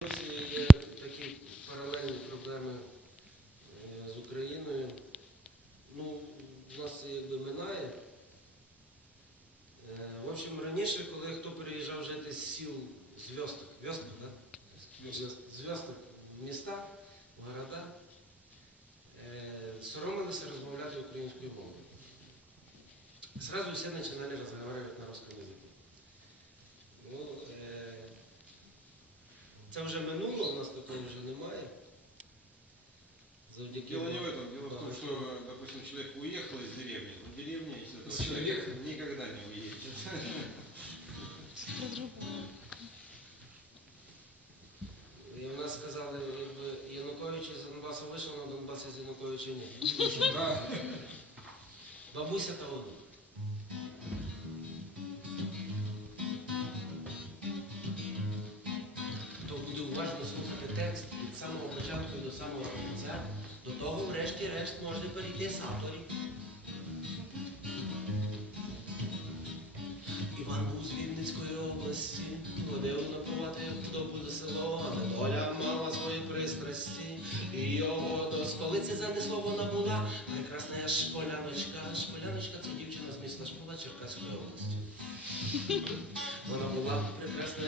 Є такі паралельні проблеми е, з Україною. Ну, нас це якби минає. Е, В общем, раніше, коли хто переїжджав жити з сіл з вьосток, вьосток, так? В міста, в города, е, соромилися розмовляти українською мовою. Сразу все начинали разговаривать на русском языке. Ну, це вже минуло, у нас такого вже немає. Завдяки Дело не в Богу. этом. Дело в том, Да, что, допустим, человек уехал из деревни, но деревня из этого Из человека никогда не уедет. І в нас сказали, якби Янукович із Донбасу вийшов, на Донбасі з Януковича ні. Да. Бабуся та одна. Текст від самого початку до самого кінця, до того, врешті-решт, можна перейти з авторів. Іван був з Вінницької області, водив напувати худобу до село, але доля мала свої пристрасті. І його до столиці занесло вона була прекрасна шполяночка. Шполяночка це дівчина з міста Шпола Черкаської області.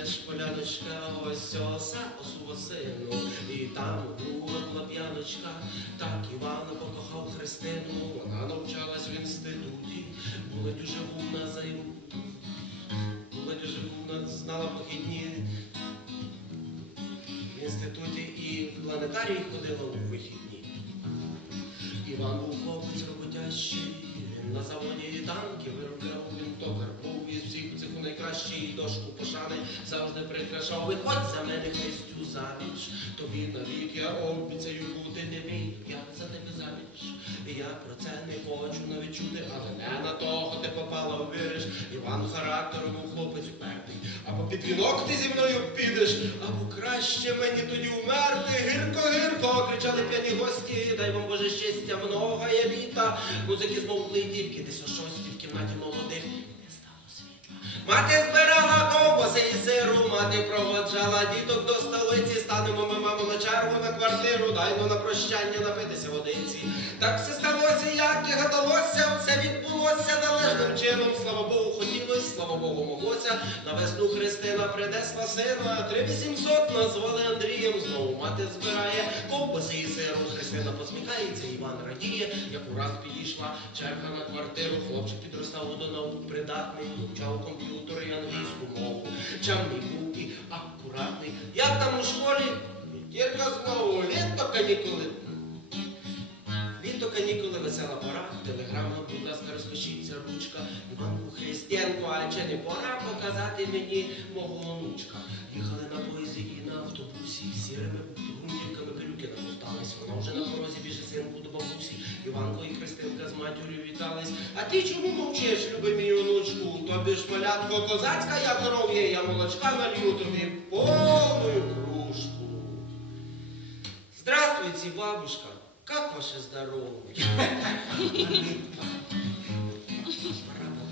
Прекрасна шполяночка, ось оса осу осину. І там була п'яночка, так Івана покохав Христину. Вона навчалась в інституті, була дуже умна за була дуже умна, знала похідні в інституті і в планетарій ходила у вихідні. Іван був хлопець роботящий, на заводі танки виробляв цеху дошку пошани завжди прикрашав. Виходь за мене Христю заміж, тобі навік я обіцяю бути не мій, я за тебе заміж. І я про це не хочу навіть чути, але не на того ти попала, віриш. Іван характером був хлопець упертий. Або під вінок ти зі мною підеш, або краще мені тоді умерти. Гірко, гірко, кричали п'яні гості, дай вам Боже щастя, много є літа. Музики змовкли тільки десь о шостій в кімнаті молодих. Не стало світла. Мати мати проводжала діток до столиці. Станемо ми, мамо, на чергу на квартиру, дайно на прощання напитися водиці. Так все сталося, як і гадалося, все чином. Слава Богу, хотілось, слава Богу, моглося. На весну Христина принесла сина. Три вісімсот назвали Андрієм. Знову мати збирає ковбаси і сиру. Христина посміхається, Іван радіє, як ураз підійшла черга на квартиру. Хлопчик підростав до наук придатний, вивчав комп'ютер і англійську мову. Чамний був і акуратний. Як там у школі? Тільки знову, літо канікули. Весела пора, телеграма, будь ласка, розпишіться ручка. Іванку Христенко, а чи не пора показати мені мого онучка? Їхали на поїзді і на автобусі, сірими грунтівками пилюки намотались. Вона вже на порозі біже синку до бабусі. Іванко і Христинка з матір'ю вітались. А ти чому мовчиш, люби мій онучку? Тобі ж малятко козацька, я коров'я, я молочка налью тобі повною кружку. Здравствуйте, бабушка. Как ваше здоровье?